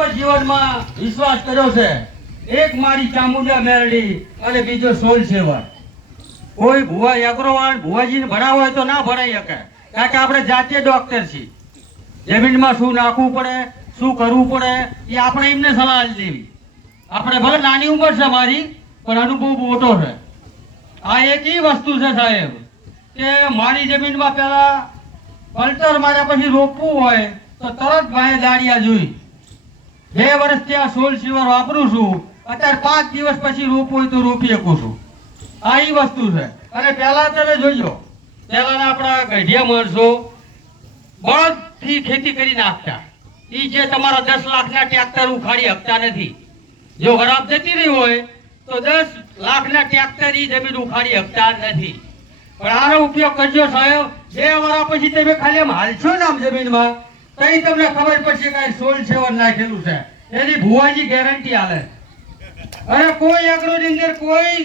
પર જીવનમાં વિશ્વાસ કર્યો છે. એક મારી ચામુંડા મેરડી અને બીજો સોલ સેવર. કોઈ ભુવા અગ્રવાલ ભુવાજીને ભણાવો હોય તો ના ભણાઈ શકે, કારણ કે આપણે જાતીય ડોક્ટર છીએ. જમીનમાં શું નાખવું પડે, શું કરવું પડે, એ આપણે એમને સલાહ દેવી. આપણે ભલે નાની ઉંમર છે મારી, પણ અનુભવ મોટો છે. આ એક ઈ વસ્તુ છે સાહેબ કે મારી જમીનમાં પેલા કલ્ટર માર્યા પછી રોપવું હોય તો તરત ભાઈ દાળિયા જોઈ. 2 વર્ષથી આ સોલ સિવર વાપરું છું, અત્યારે 5 દિવસ પછી રોપવું હોય તો રોપી શકું છું. આ ઈ વસ્તુ છે. અને પેલા તમે જોઈજો, પેલાના આપણા ગઢિયા માણસો બળદથી ખેતી કરી નાખતા. ઈ જે તમારા 10 લાખના ટ્રેક્ટર ઉખાડી શકતા નથી. જો ખરાબ જતી રહી હોય તો 10 લાખના ટ્રેક્ટર ઈ જમીન ઉખાડી શકતા નથી. પણ આનો ઉપયોગ કરજો સાહેબ. 2 વર્ષ પછી તમે ખાલી આમ હાલશો ને આમ જમીનમાં, તઈ તમને ખબર પડશે કે સોલ સેવર નાખેલું છે. એની ભુવાજી ગેરંટી આલે. અને કોઈ એગ્રોની અંદર કોઈ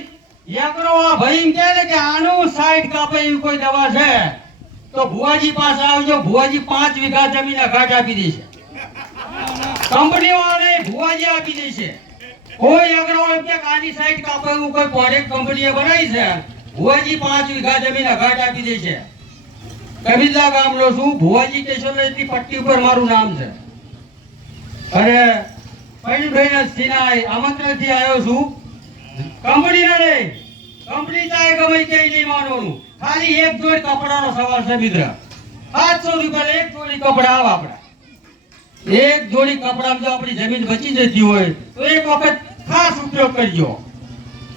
એગ્રો આ ભાઈ કહે ને કે આનું સાઈડ કાપે એવી કોઈ દવા છે તો ભુવાજી પાસે આવજો. ભુવાજી 5 વીઘા જમીન ઘાટ આપી દેશે. કંપની વાળાને ભુવાજી આપી દેશે. કોઈ એગ્રો એમ કે આની સાઈડ કાપે એવું કોઈ પ્રોડક્ટ કંપનીએ બનાવી છે, ભુવાજી 5 વીઘા જમીન ઘાટ આપી દેશે. કબીરલા ગામનો છું, ભુવાજી કેશોલની પટ્ટી ઉપર મારું નામ છે. અને પૈણભાઈના સિનાઈ આમંત્રણથી આવ્યો છું. કંપનીને નહીં, કંપની ચાહે ગમે તે નહીં માનવાનું. ખાલી એક જોડી કપડાનો સવાલ છે મિત્ર. 700 રૂપિયા એક જોડી કપડા આવ આપડા. એક જોડી કપડામાં જો આપણી જમીન બચી જતી હોય તો એક વખત ખાસ ઉપયોગ કરજો.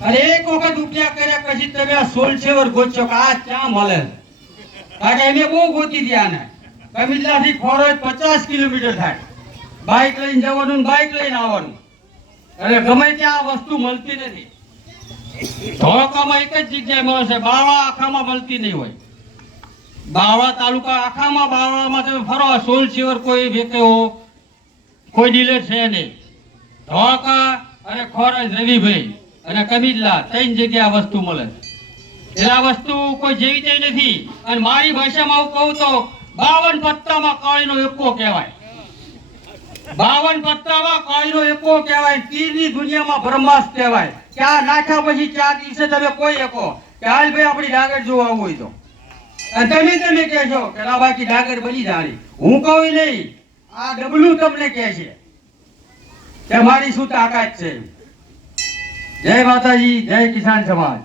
અને એક વખત ઉપયોગ કર્યા પછી તમે આ સોલ સેવર ગોતશો કે આ ક્યાં મળે. કારણ કે અમે બહુ ગોતી ગયા ને. કમિલાથી ખોરોજ 50 કિલોમીટર થાય. બાઇક લઈને જવાનું, બાઇક લઈને આવવાનું. અને ગમે ત્યાં આ વસ્તુ મળતી નથી. ધોળકામાં એક જ જગ્યાએ મળે છે, બાવળા આખામાં મળતી નહીં હોય. બાવળા તાલુકા આખામાં બાવળામાં તમે ફરો, સોલ સેવર કોઈ વેકેવો કોઈ ડીલર છે નહીં. ધોળકા અને ખોરાજ રવિભાઈ અને કબીરલા 3 જગ્યાએ વસ્તુ મળે. એટલે આ વસ્તુ કોઈ જેવી તે નથી. અને મારી ભાષામાં હું કહું તો 52 પત્તામાં કાળીનો એકો કહેવાય. 52 પત્તામાં કાળીનો એકો કહેવાય. તીરની દુનિયામાં બ્રહ્માસ્ત્ર કહેવાય. કે આ નાખ્યા પછી 4 દિવસે તમે કોઈ એકો કે હાલ ભાઈ આપણી ડાગર જોવા આવવું હોય તો તમે કહેશો કે ના બાકી ડાગર બની જાણી. હું કહું નહીં, આ ડબલું તમને કહે છે કે મારી શું તાકાત છે. જય માતાજી, જય કિસાન સમાજ.